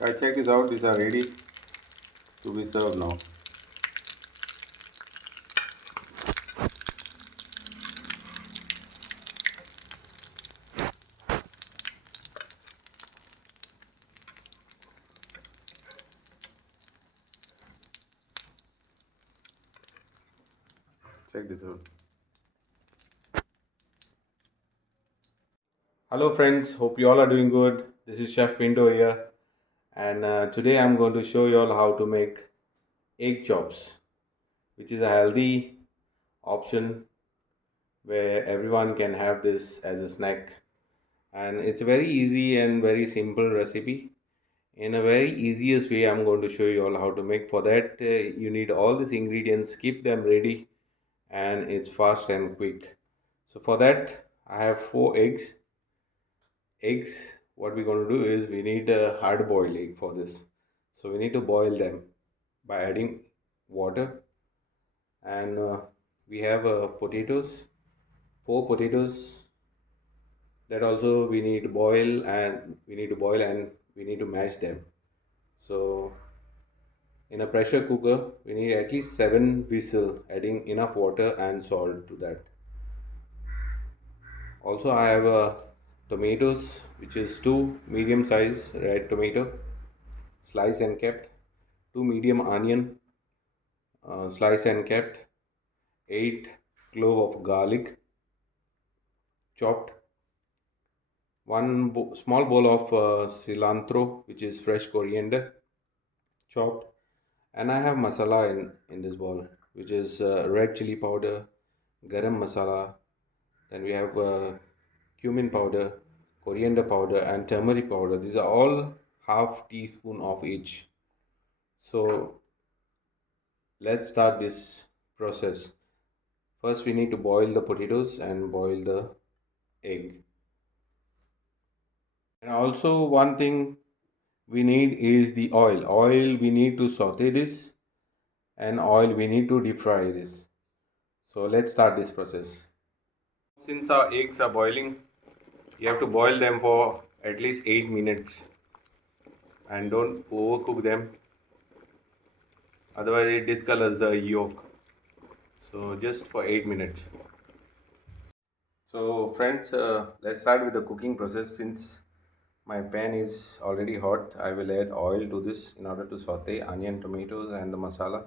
Guys, check this out. These are ready to be served now. Check this out. Hello friends, hope you all are doing good. This is Chef Pinto here, and today I'm going to show you all how to make egg chops, which is a healthy option where everyone can have this as a snack. And it's a very easy and very simple recipe. In a very easiest way, I'm going to show you all how to make. For that, you need all these ingredients, keep them ready, and it's fast and quick. So for that, I have 4 eggs. What we're going to do is we need a hard boiled egg for this. So we need to boil them by adding water, and we have potatoes, 4 potatoes, that also we need to boil, and we need to mash them. So in a pressure cooker we need at least 7 whistle, adding enough water and salt to that. Also I have tomatoes, which is 2 medium size red tomato sliced and kept, 2 medium onion sliced and kept, 8 clove of garlic chopped, small bowl of cilantro, which is fresh coriander chopped, and I have masala in this bowl, which is red chili powder, garam masala, then we have cumin powder, coriander powder, and turmeric powder. These are all half teaspoon of each. So let's start this process. First, we need to boil the potatoes and boil the egg. And also, one thing we need is the oil. Oil, we need to saute this, and oil, we need to deep fry this. So let's start this process. Since our eggs are boiling, you have to boil them for at least 8 minutes, and don't overcook them, otherwise it discolors the yolk. So just for 8 minutes. So friends, let's start with the cooking process. Since my pan is already hot, I will add oil to this in order to saute onion, tomatoes, and the masala.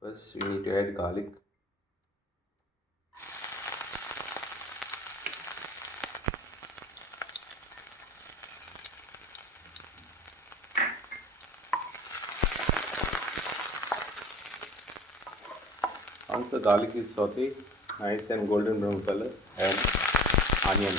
First we need to add garlic. Once the garlic is sauteed, nice and golden brown color, add onion.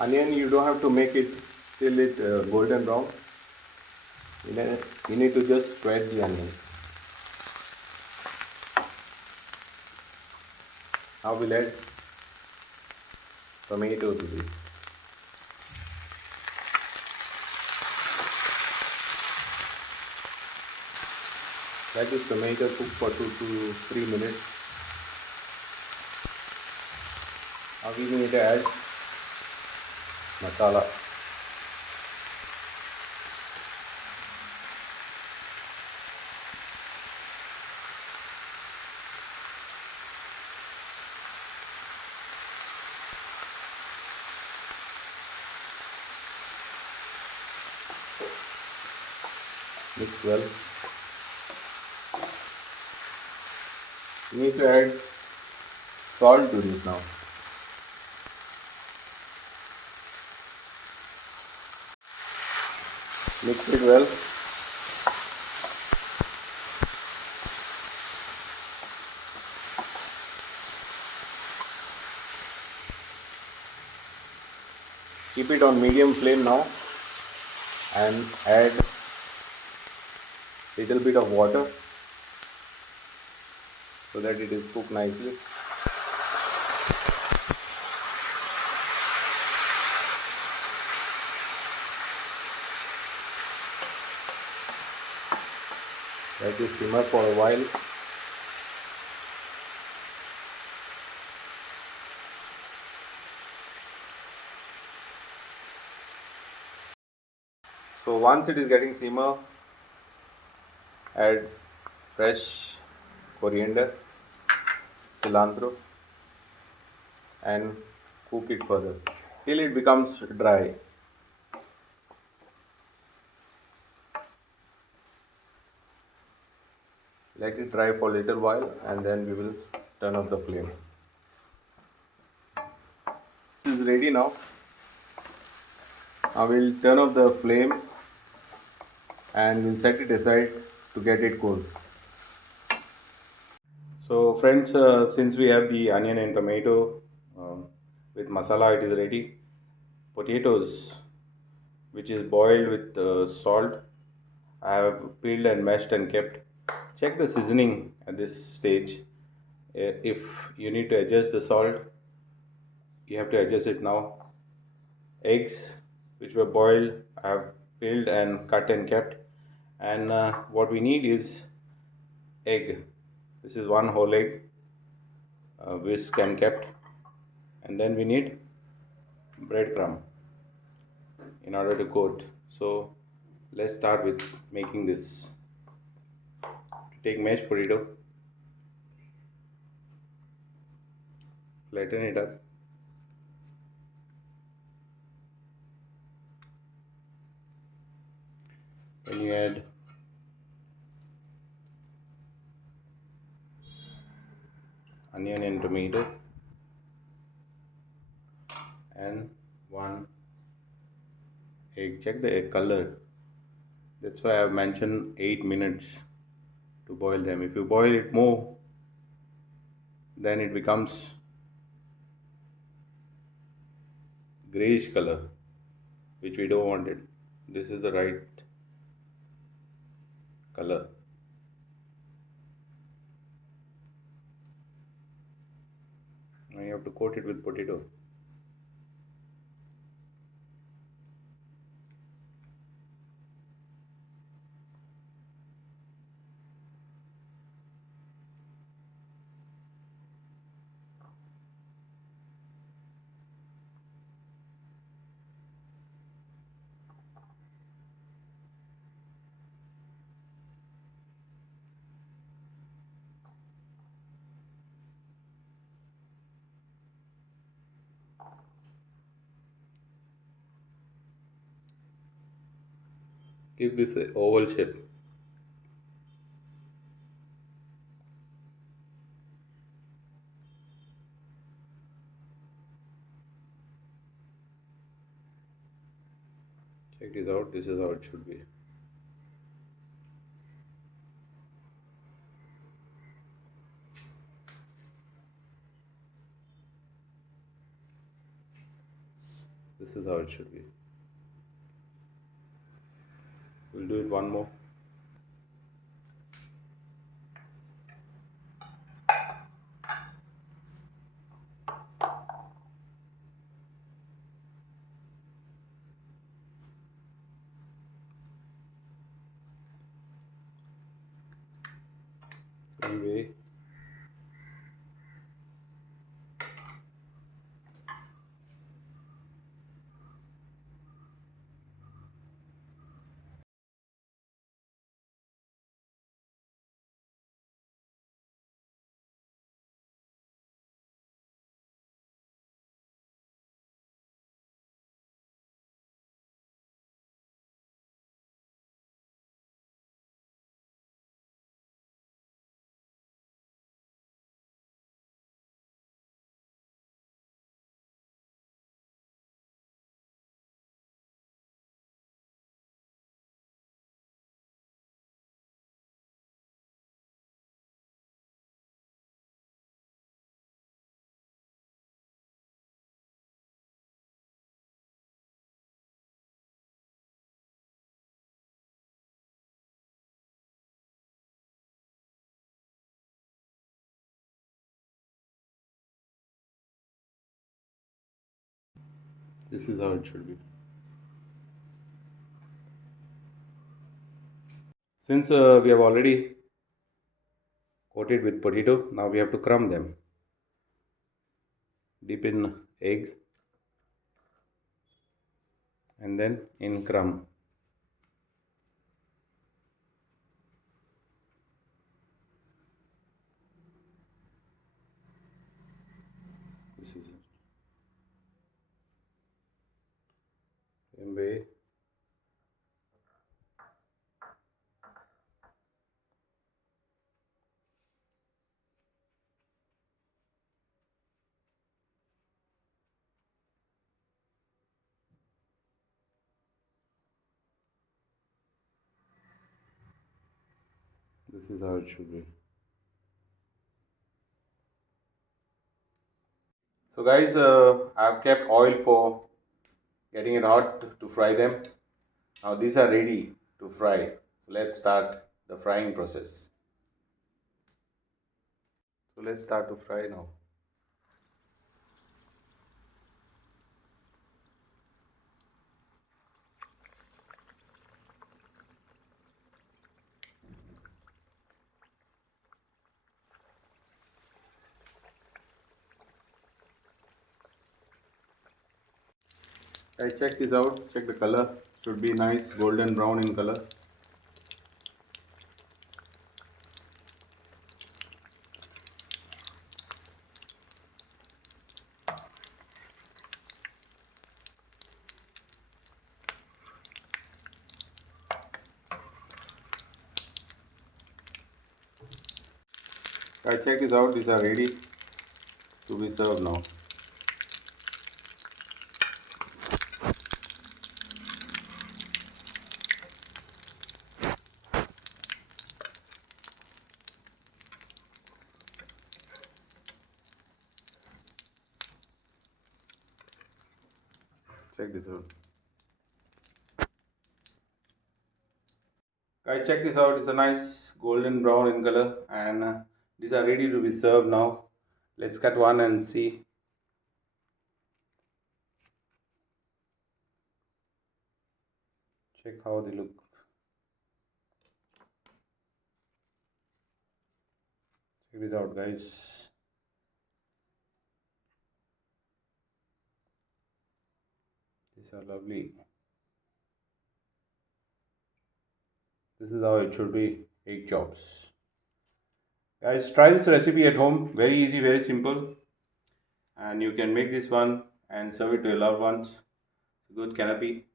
Onion, you don't have to make it till it golden brown. You need to just spread the onion. Now we'll add tomato to this. Let this tomato cook for 2 to 3 minutes. Now we need to add masala. Mix well. You need to add salt to this now. Mix it well. Keep it on medium flame now and add little bit of water so that it is cooked nicely. Let it simmer for a while. So once it is getting simmer, add fresh coriander, cilantro and cook it further till it becomes dry. Let it dry for a little while and then we will turn off the flame. This is ready now. I will turn off the flame and we'll set it aside to get it cold. So friends, since we have the onion and tomato with masala, it is ready. Potatoes, which is boiled with salt, I have peeled and mashed and kept. Check the seasoning at this stage. If you need to adjust the salt, you have to adjust it now. Eggs, which were boiled, I have peeled and cut and kept. And what we need is egg. This is one whole egg, whisk and kept. And then we need breadcrumb in order to coat. So let's start with making this. Take mashed potato, flatten it up, then you add onion and tomato and one egg. Check the egg color. That's why I've mentioned 8 minutes to boil them. If you boil it more, then it becomes grayish color, which we don't want it. This is the right color. Now you have to coat it with potato. Give this a oval shape. Check this out. This is how it should be. This is how it should be. We'll do it one more. Same way. This is how it should be. Since we have already coated with potato, now we have to crumb them. Dip in egg and then in crumb. This is it. Same way. This is how it should be. So guys, I've kept oil for getting it hot to fry them. Now these are ready to fry. So let's start the frying process. So let's start to fry now. I check this out, check the color. Should be nice golden brown in color. I check this out, these are ready to be served now. Check this out. Guys, check this out. It's a nice golden brown in color, and these are ready to be served now. Let's cut one and see. Check how they look. Check this out, guys. These are lovely. This is how it should be, egg chops. Guys, try this recipe at home. Very easy, very simple. And you can make this one and serve it to your loved ones. Good canopy.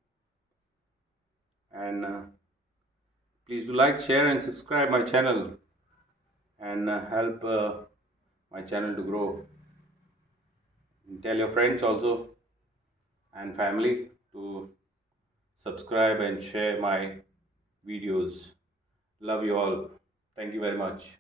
And please do like, share and subscribe my channel. And help my channel to grow. Tell your friends also and family to subscribe and share my videos. Love you all. Thank you very much.